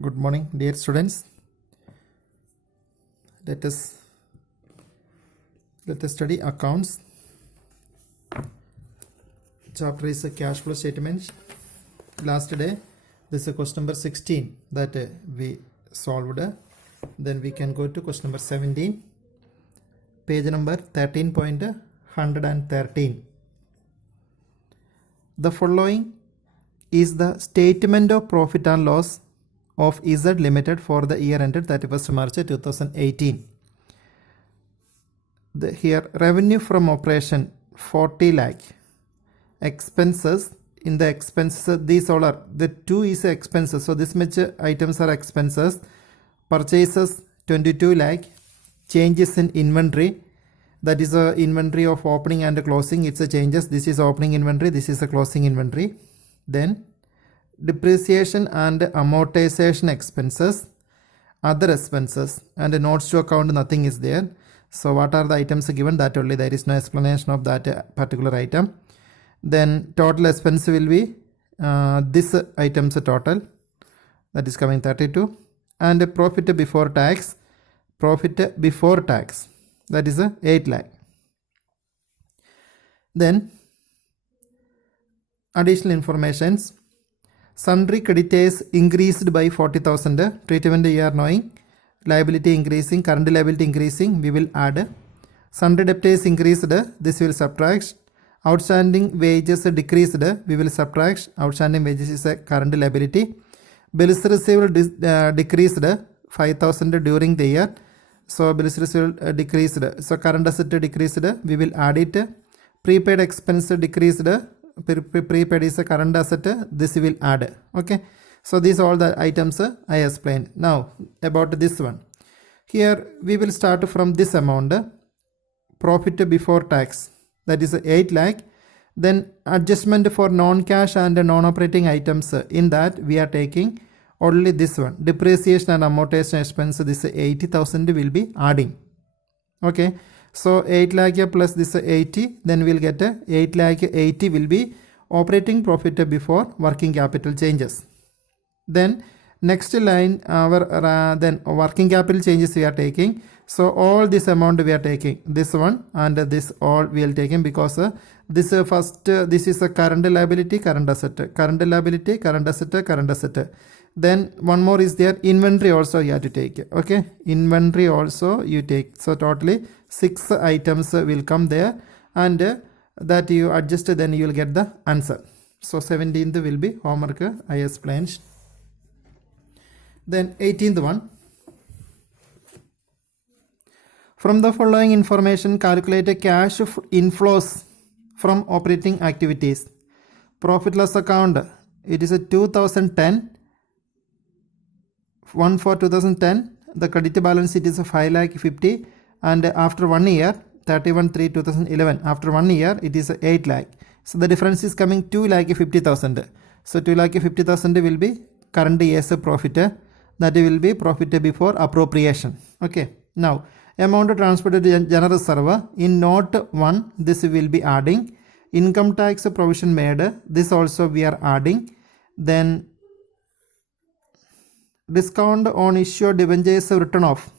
Good morning, dear students. Let us study accounts. Chapter is a cash flow statement. Last day, this is question number 16 that we solved. Then we can go to question number 17, page number 13.113. The following is the statement of profit and loss of Z Limited for the year ended 31st March 2018. Here revenue from operation 40 lakh. Expenses, in the expenses, these all are, the 2 is expenses, so this much items are expenses. Purchases 22 lakh. Changes in inventory, that is a inventory of opening and closing, it's a changes. This is opening inventory, this is a closing inventory. Then depreciation and amortization expenses, other expenses, and notes to account, nothing is there. So what are the items given? That only, there is no explanation of that particular item. Then total expense will be this items total, that is coming 32. And profit before tax, that is 8 lakh. Then additional informations. Sundry creditors increased by 40,000. Treatment you are knowing. Liability increasing, current liability increasing, we will add. Sundry debtors increased, this will subtract. Outstanding wages decreased, we will subtract. Outstanding wages is a current liability. Bills receivable decreased 5,000 during the year. So bills receivable decreased. So current asset decreased, we will add it. Prepaid expense decreased. Prepaid is a current asset, this will add. Okay, so these are all the items I explained. Now about this one, here we will start from this amount, profit before tax, that is 8 lakh. Then adjustment for non-cash and non-operating items, in that we are taking only this one, depreciation and amortization expense, this 80,000 will be adding. Okay, so 8 lakh plus this 80, then we'll get 8 lakh 80 will be operating profit before working capital changes. Then next line, our then working capital changes we are taking. So all this amount we are taking, this one and this all we are taking, because this first this is a current liability, current asset, current liability, current asset, current asset. Then one more is there, inventory also you have to take. Okay, inventory also you take. So totally 6 items will come there, and that you adjust, then you will get the answer. So 17th will be homework I explained. Then 18th one, from the following information calculate a cash inflows from operating activities. Profit loss account, it is a 2010, 1 for 2010. The credit balance, it is a 5 lakh 50, and after 1 year 31/3/2011, after 1 year it is 8 lakh. So the difference is coming 2 lakh 50,000. So 2 lakh 50,000 will be current year's profit, that will be profit before appropriation. Okay, now amount transferred to general reserve, in note 1 this will be adding. Income tax provision made, this also we are adding. Then discount on issued debentures written off,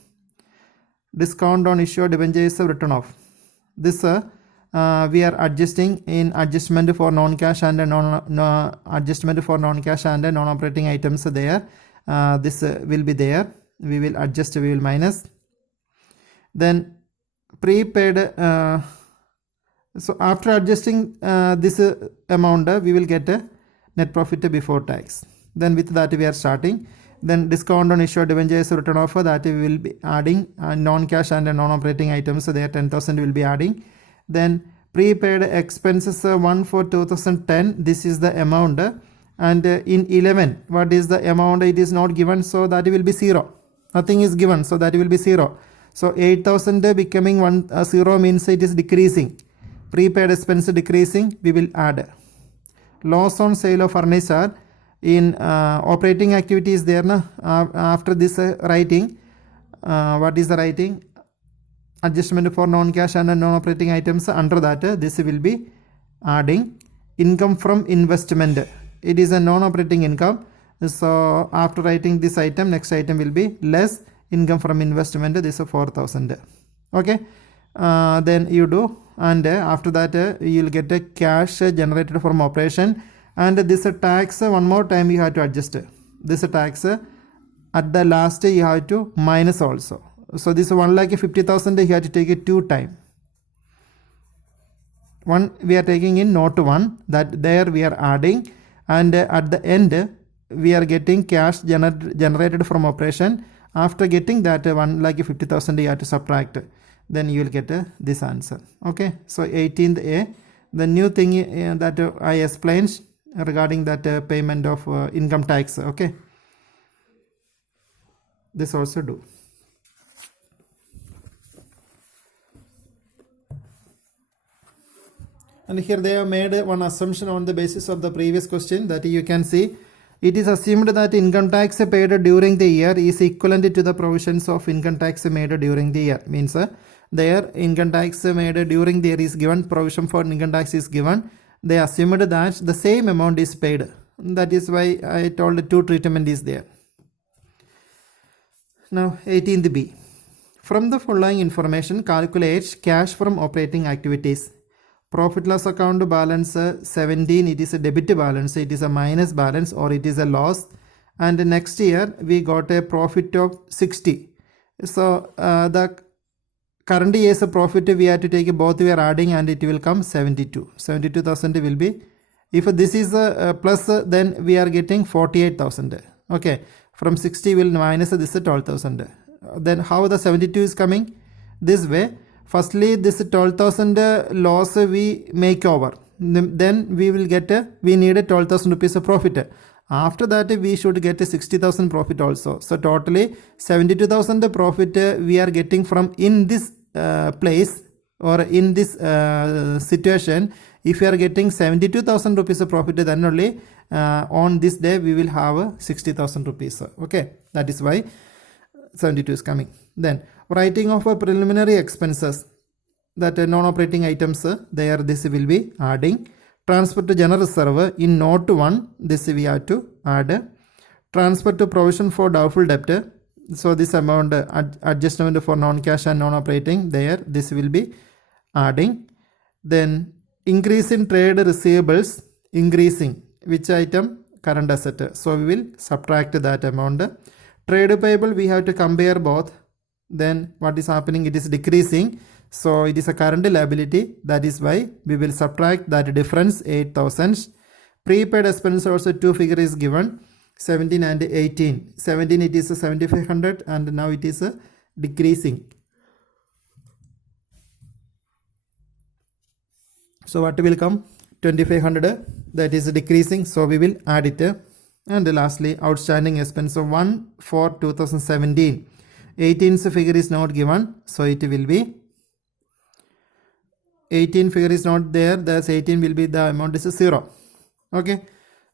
discount on issued debentures written off, this we are adjusting in adjustment for non-cash and adjustment for non-cash and non-operating items there. This will be there, we will adjust, we will minus. Then prepaid, so after adjusting this amount, we will get a net profit before tax. Then with that we are starting. Then discount on issued debentures written off, that we will be adding. Non-cash and non-operating items, so there 10,000 will be adding. Then prepaid expenses 1 for 2010, this is the amount, and in 11 what is the amount, it is not given, so that will be 0, nothing is given, so that will be 0. So 8,000 becoming 0 means it is decreasing, prepaid expense decreasing, we will add. Loss on sale of furniture, in operating activities there na, after this writing, what is the writing, adjustment for non-cash and non-operating items, under that this will be adding. Income from investment, it is a non-operating income, So after writing this item, next item will be less income from investment. This is 4,000. Okay. Then you do, and after that you will get a cash generated from operation, and this tax one more time you have to adjust. This tax at the last you have to minus also. So this 1,50,000 you have to take it 2 times. One we are taking in note 1, that there we are adding, and at the end we are getting cash generated from operation. After getting that 1,50,000 you have to subtract, then you will get this answer. Okay, so 18th A, the new thing that I explained regarding that payment of income tax. Okay, this also do. And here they have made one assumption on the basis of the previous question, that you can see it is assumed that income tax paid during the year is equivalent to the provisions of income tax made during the year. Means their income tax made during the year is given, provision for income tax is given. They assumed that the same amount is paid. That is why I told 2 treatment is there. Now 18th B. From the following information, calculate cash from operating activities. Profit loss account balance 17, it is a debit balance, it is a minus balance, or it is a loss. And next year we got a profit of 60. So the current year's profit we have to take both, we are adding, and it will come 72. 72,000 will be, if this is a plus, then we are getting 48,000. Okay, from 60 will minus this 12,000. Then how the 72 is coming? This way. Firstly, this 12,000 loss we make over. Then we will get we need a 12,000 rupees of profit. After that, we should get a 60,000 profit also. So totally 72,000 profit we are getting from in this place, or in this situation. If we are getting 72,000 rupees of profit, then only on this day we will have 60,000 rupees. Okay, that is why 72 is coming. Then writing of a preliminary expenses, that non-operating items, there this will be adding. Transfer to general reserve in note 1, this we have to add. Transfer to provision for doubtful debt, so this amount adjustment for non-cash and non-operating, there this will be adding. Then increase in trade receivables, increasing which item? Current asset, so we will subtract that amount. Trade payable we have to compare both. Then what is happening? It is decreasing, so it is a current liability. That is why we will subtract that difference, 8,000. Prepaid expense also 2 figure is given, 17 and 18. 17 it is 7,500, and now it is decreasing. So what will come? 2,500, that is decreasing, so we will add it. And lastly, outstanding expense of 1 for 2017. 18th figure is not given, so it will be 18 figure is not there, thus 18 will be, the amount is 0. Okay,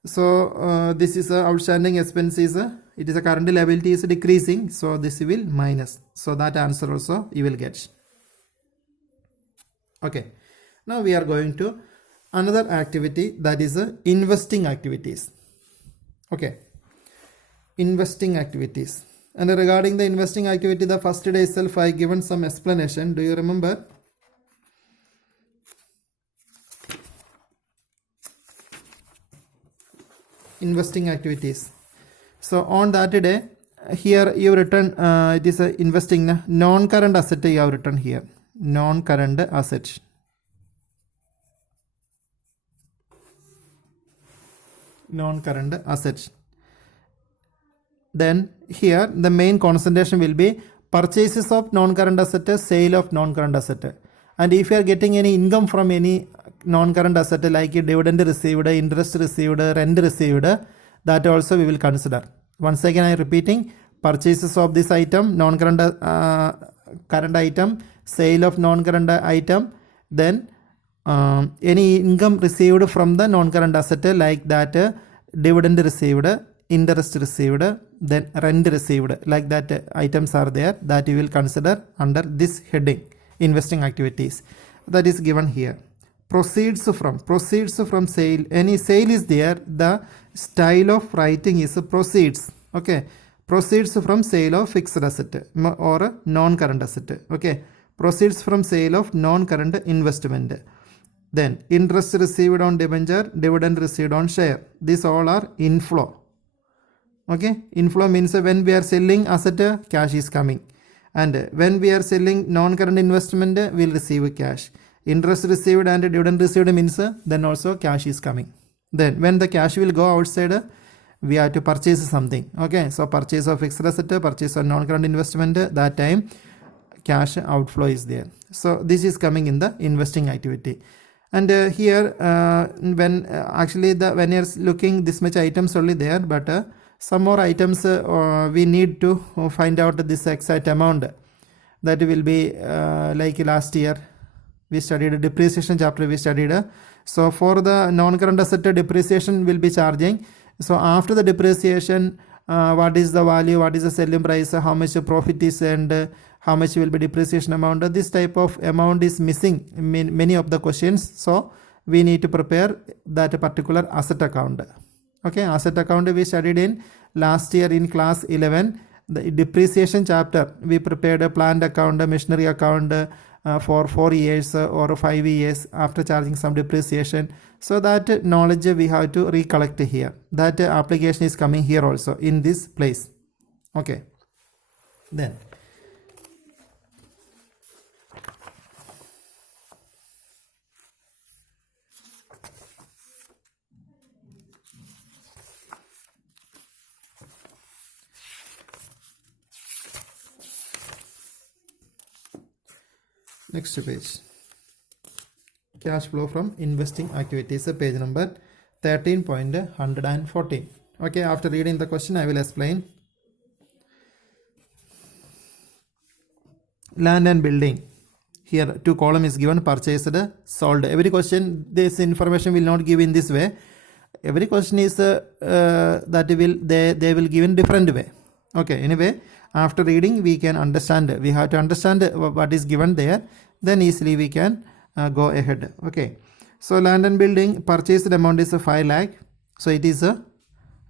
so this is outstanding expense is it is a current liability is decreasing, so this will minus, so that answer also you will get. Okay, now we are going to another activity, that is investing activities. Okay, investing activities. And regarding the investing activity, the first day itself I given some explanation. Do you remember? Investing activities. So on that day, here you written it is investing non-current asset you have written here. Non-current asset. Non-current asset. Then here the main concentration will be purchases of non-current asset, sale of non-current asset. And if you are getting any income from any non-current asset like dividend received, interest received, rent received, that also we will consider. Once again I am repeating, purchases of this item, non-current current item, sale of non-current item, then any income received from the non-current asset like that dividend received, interest received, then rent received, like that items are there, that you will consider under this heading, investing activities. That is given here. proceeds from sale. Any sale is there, the style of writing is proceeds. Okay, proceeds from sale of fixed asset or non-current asset. Okay, proceeds from sale of non-current investment. Then interest received on debenture, dividend received on share. These all are inflow. Okay, inflow means when we are selling asset, cash is coming, and when we are selling non-current investment, we will receive cash. Interest received and dividend received means then also cash is coming. Then when the cash will go outside, we have to purchase something. Okay, so purchase of fixed asset, purchase of non-current investment, that time cash outflow is there. So this is coming in the investing activity. And here when actually when you're looking, this much items only there, but some more items we need to find out this exact amount. That will be like last year we studied depreciation chapter, we studied. So for the non-current asset, depreciation will be charging. So after the depreciation, what is the value, what is the selling price, how much profit is, and how much will be depreciation amount. This type of amount is missing in many of the questions. So we need to prepare that particular asset account. Okay, asset account we studied in last year in class 11. The depreciation chapter, we prepared a planned account, a machinery account for 4 years or 5 years after charging some depreciation. So that knowledge we have to recollect here. That application is coming here also in this place. Okay, then next page, cash flow from investing activities, page number 13.114. Okay, after reading the question I will explain. Land and building, here 2 column is given, purchased, sold. Every question this information will not give in this way. Every question is that they will give in different way. Okay, anyway, after reading we can understand, we have to understand what is given there, then easily we can go ahead. Okay, so land and building, purchased amount is 5 lakh. So it is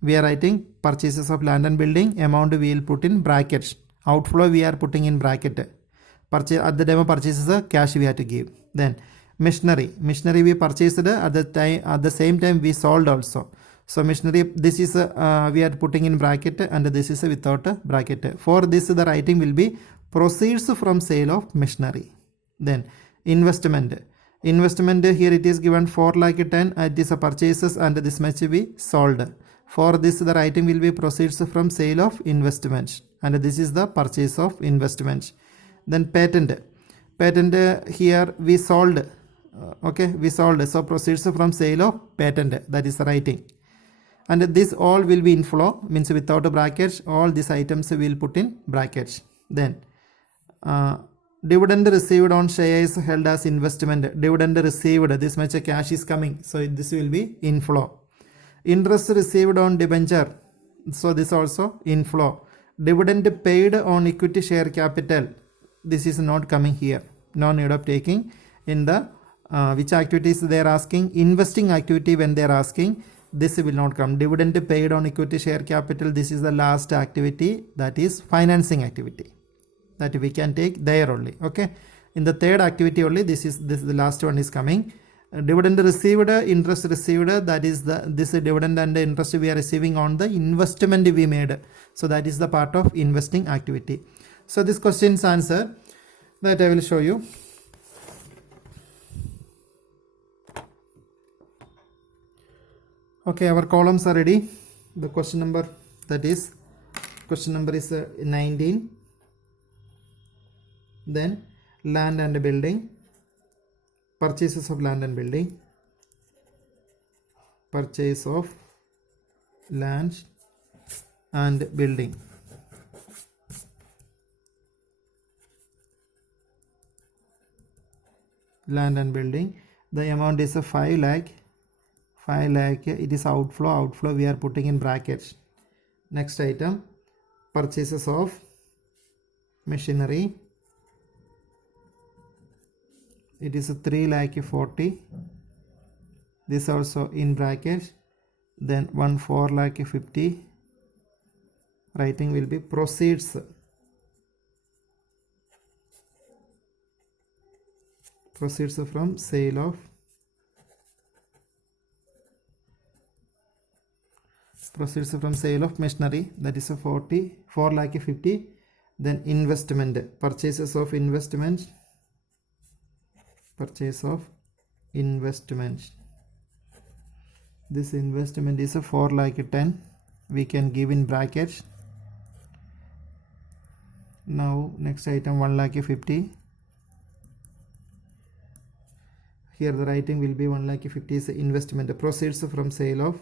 we are writing purchases of land and building, amount we will put in brackets, outflow we are putting in bracket. Purchase at the demo purchases cash we have to give. Then machinery we purchased at the time, at the same time we sold also. So machinery, this is we are putting in bracket, and this is without a bracket. For this the writing will be proceeds from sale of machinery. Then investment here it is given 4 lakh 10, it is a purchases and this much be sold. For this the writing will be proceeds from sale of investment, and this is the purchase of investment. Then patent here we sold. Okay, we sold, so proceeds from sale of patent, that is the writing. And this all will be inflow, means without a brackets, all these items will put in brackets. Then dividend received on shares held as investment, dividend received, this much cash is coming, so this will be inflow. Interest received on debenture, so this also inflow. Dividend paid on equity share capital, this is not coming here, no need of taking. In the which activities they are asking, investing activity when they are asking, this will not come. Dividend paid on equity share capital, this is the last activity, that is financing activity, that we can take there only. Okay, in the third activity only, this is the last one is coming. Dividend received, interest received, that is this dividend and the interest we are receiving on the investment we made, so that is the part of investing activity. So this question's answer that I will show you. Okay, our columns are ready. The question number, that is question number is 19. Then land and building, purchases of land and building, purchase of land and building. Land and building, the amount is a 5 lakh, it is outflow we are putting in brackets. Next item, purchases of machinery, it is 3,40,000. This also in bracket. Then 1,450,000. Writing will be proceeds. Proceeds from sale of machinery, that is a 4,50,000. Then investment, purchase of investment. This investment is a 4,10,000. We can give in bracket. Now next item 1,50,000. Here the writing will be 1,50,000 is investment. Proceeds from sale of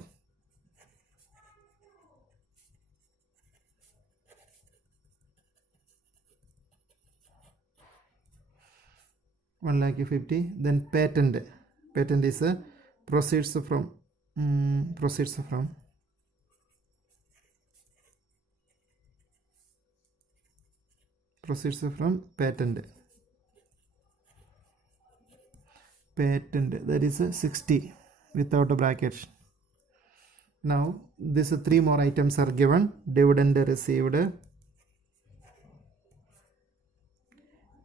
$1,50,000. Then patent. Patent is a proceeds from patent. Patent, that is a 60 without a bracket. Now these 3 more items are given. Dividend received.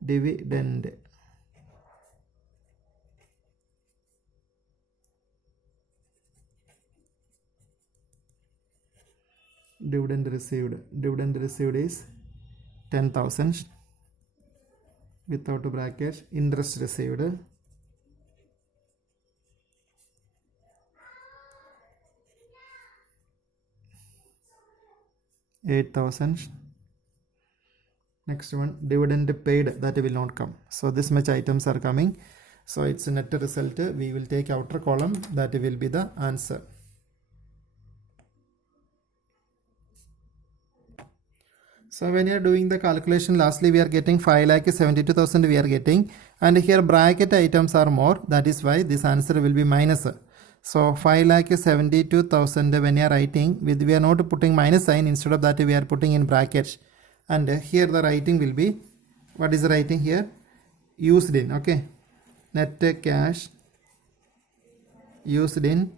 Dividend received is 10,000 without a bracket. Interest received 8,000. Next one, dividend paid, that will not come. So this much items are coming. So its net result, we will take outer column, that will be the answer. So when you are doing the calculation, lastly we are getting 5,72,000 we are getting, and here bracket items are more, that is why this answer will be minus. So 5,72,000 when you are writing, we are not putting minus sign, instead of that we are putting in brackets, and here the writing will be, what is the writing here? Used in, okay, net cash used in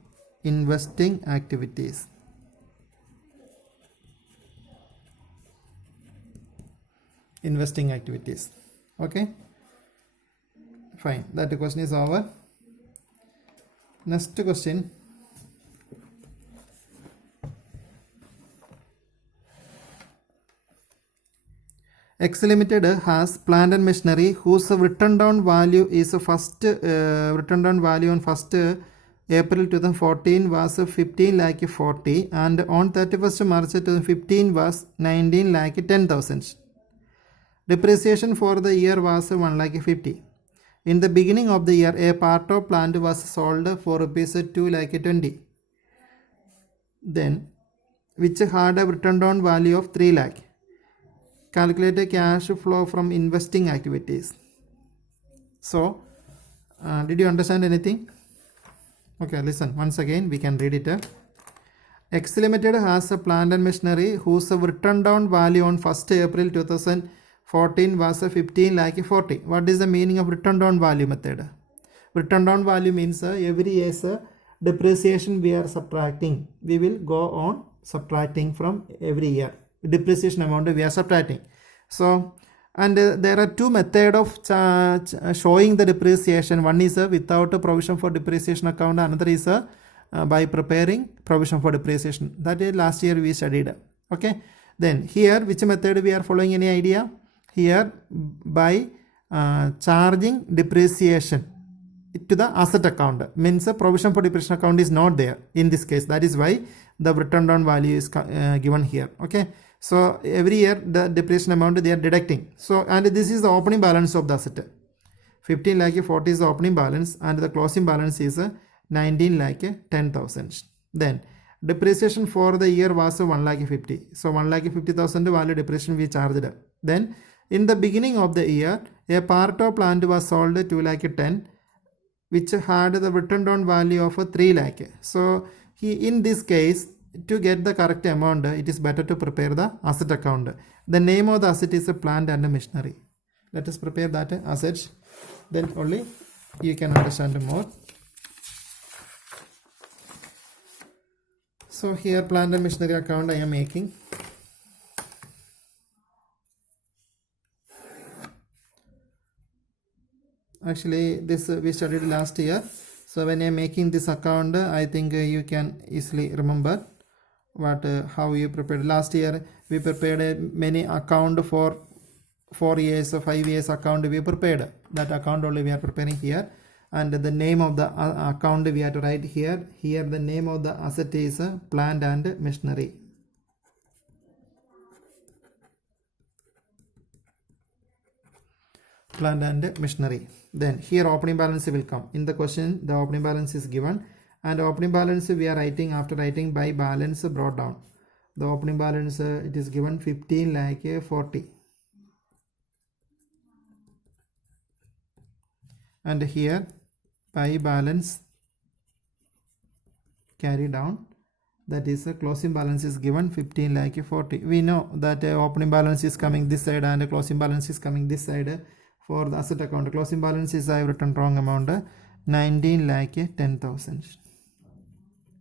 investing activities. Okay, fine, that question is over. Next question, X Limited has plant and machinery whose written down value is first written down value on 1st April 2014 was 15,40,000 and on 31st March 2015 was 19,10,000. Depreciation for the year was 1,50,000. In the beginning of the year, a part of plant was sold for rupees 2,20,000. Then, which had a written down value of 3 lakh. Calculate cash flow from investing activities. So, did you understand anything? Okay, listen, once again we can read it. X Limited has a plant and machinery whose written down value on 1st April 2014 was 15,40,000. What is the meaning of written down value method? Written down value means every year's depreciation we are subtracting. We will go on subtracting from every year. Depreciation amount we are subtracting. So, and there are 2 methods of showing the depreciation. One is without a provision for depreciation account. Another is by preparing provision for depreciation. That is last year we studied. Okay. Then here, which method we are following? Any idea? Here by charging depreciation to the asset account, means a provision for depreciation account is not there in this case. That is why the written down value is given here. Okay, so every year the depreciation amount they are deducting. So, and this is the opening balance of the asset. 15,40,000 is the opening balance and the closing balance is 19,10,000. Then depreciation for the year was 1,50,000. So 1,50,000 value depreciation we charged. Then in the beginning of the year, a part of plant was sold 2,10,000, which had the written down value of 3 lakh. So in this case, to get the correct amount, it is better to prepare the asset account. The name of the asset is a plant and a machinery. Let us prepare that asset. Then only you can understand more. So here plant and machinery account I am making. Actually this we studied last year, so when I am making this account I think you can easily remember what how you prepared. Last year we prepared many account for 4 years or 5 years account we prepared. That account only we are preparing here, and the name of the account we have to write here. Here the name of the asset is plant and machinery. Plant and machinery. Then here opening balance will come. In the question the opening balance is given, and opening balance we are writing after writing by balance brought down. The opening balance it is given 15 lakh 40, and here by balance carry down, that is closing balance is given 15 lakh 40. We know that opening balance is coming this side and closing balance is coming this side. For the asset account closing balance is I have written wrong amount 19 lakh 10,000.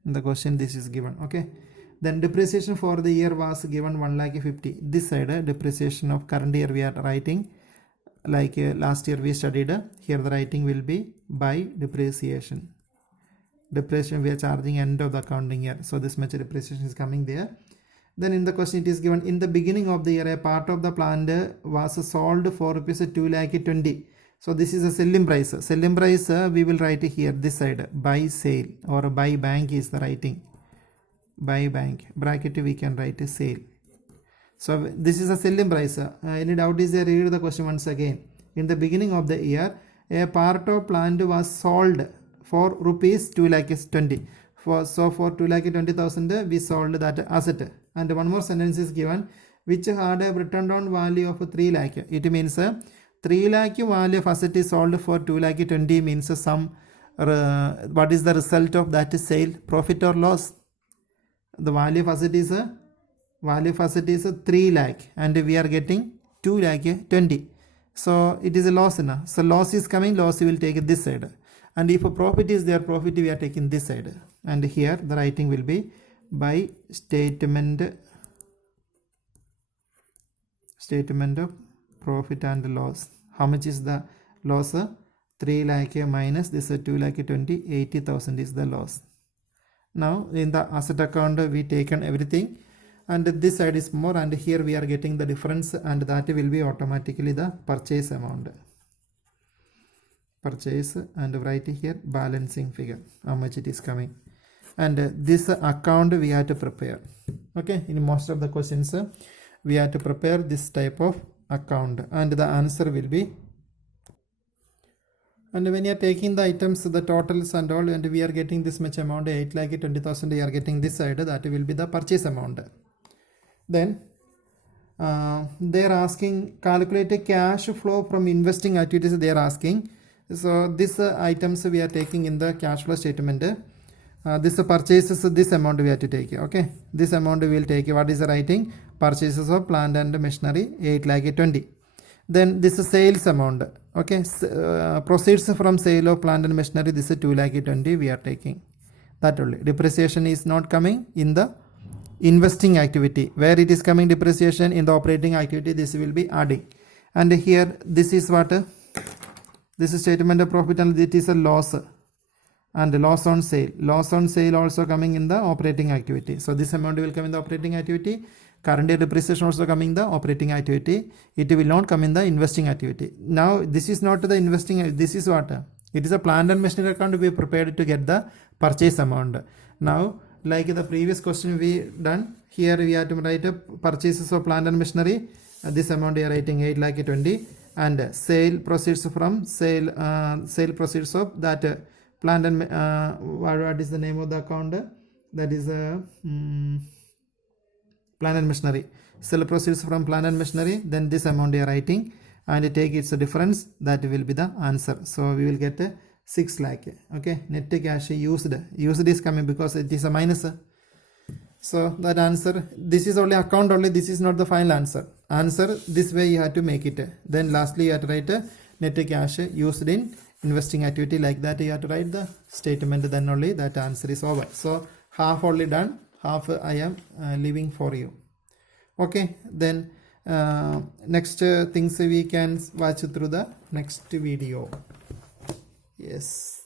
In the question this is given. Okay, then depreciation for the year was given 1 lakh 50. This side depreciation of current year we are writing like last year we studied. Here the writing will be by depreciation. Depreciation we are charging end of the accounting year, so this much depreciation is coming there. Then in the question it is given in the beginning of the year a part of the plant was sold for rupees 2 lakh 20. So this is a selling price. Selling price we will write here this side by sale or by bank is the writing. By bank bracket we can write sale. So this is a selling price. Any doubt is there? Read the question once again. In the beginning of the year a part of plant was sold for rupees 2 lakh 20. So for 2 lakh 20,000 we sold that asset. And one more sentence is given which had a written down value of 3 lakh. It means 3 lakh value of asset is sold for 2 lakh 20 means some what is the result of that sale, profit or loss? The value of asset is 3 lakh and we are getting 2 lakh 20. So it is a loss now. So loss is coming, loss we will take this side. And if a profit is there, profit we are taking this side. And here the writing will be by statement of profit and loss. How much is the loss? 3 lakh minus this 2 lakh 20, 80,000 is the loss. Now in the asset account we taken everything, and this side is more, and here we are getting the difference, and that will be automatically the purchase amount. Purchase, and write here balancing figure how much it is coming, and this account we have to prepare. Okay, in most of the questions we have to prepare this type of account, and the answer will be, and when you are taking the items the totals and all, and we are getting this much amount 8 lakh 20,000 we are getting this side, that will be the purchase amount. Then they are asking calculate a cash flow from investing activities they are asking. So this items we are taking in the cash flow statement. This purchases, this amount we have to take. Okay, this amount we will take. What is the writing? Purchases of plant and machinery 8 lakh 20. Then this is sales amount. Okay, proceeds from sale of plant and machinery, this is 2 lakh 20 we are taking. That only. Depreciation is not coming in the investing activity. Where it is coming depreciation in the operating activity, this will be adding. And here this is what? This is statement of profit, and it is a loss, and loss on sale. Loss on sale also coming in the operating activity. So this amount will come in the operating activity. Current year depreciation also coming in the operating activity. It will not come in the investing activity. Now this is not the investing. This is what? It is a plant and machinery account we prepared to get the purchase amount. Now like the previous question we done, here we have to write purchases of plant and machinery. This amount we are writing 8 lakh 20. And sale proceeds from sale proceeds of that plant and what is the name of the account? That is plant and machinery. Sale proceeds from plant and machinery. Then this amount we are writing, and take its difference. That will be the answer. So we will get 6 lakh. Okay, net cash used is coming because it is a minus. So that answer, this is only account only, this is not the final answer. Answer this way you have to make it. Then lastly you have to write net cash used in investing activity, like that you have to write the statement, then only that answer is over. So half only done, half I am leaving for you. Okay, then next things we can watch through the next video. Yes.